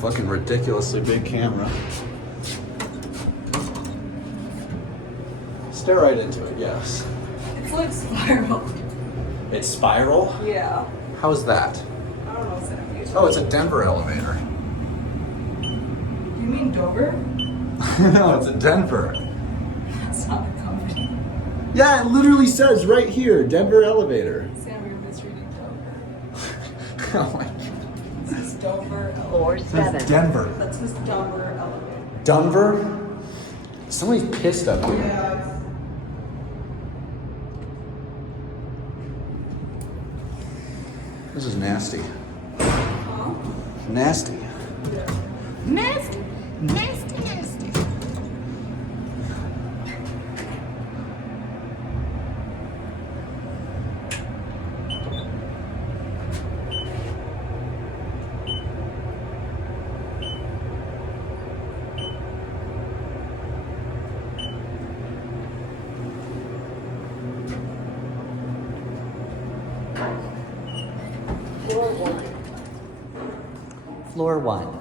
fucking ridiculously big camera. Stare right into it, yes. It's like spiral. It's spiral? Yeah. How's that? I don't know what's in it. Oh, it's a Denver elevator. You mean Dover? No, it's a Denver. That's not a company. Yeah, it literally says right here, Denver elevator. Sam, you're misreading Dover. Oh my god. This is Dover elevator. Floor It says 7. Denver. That's this Dover elevator. Denver? Somebody's pissed up here. Yeah. This is nasty. Huh? Nasty. Yeah. Nasty, nasty, nasty. Floor 1.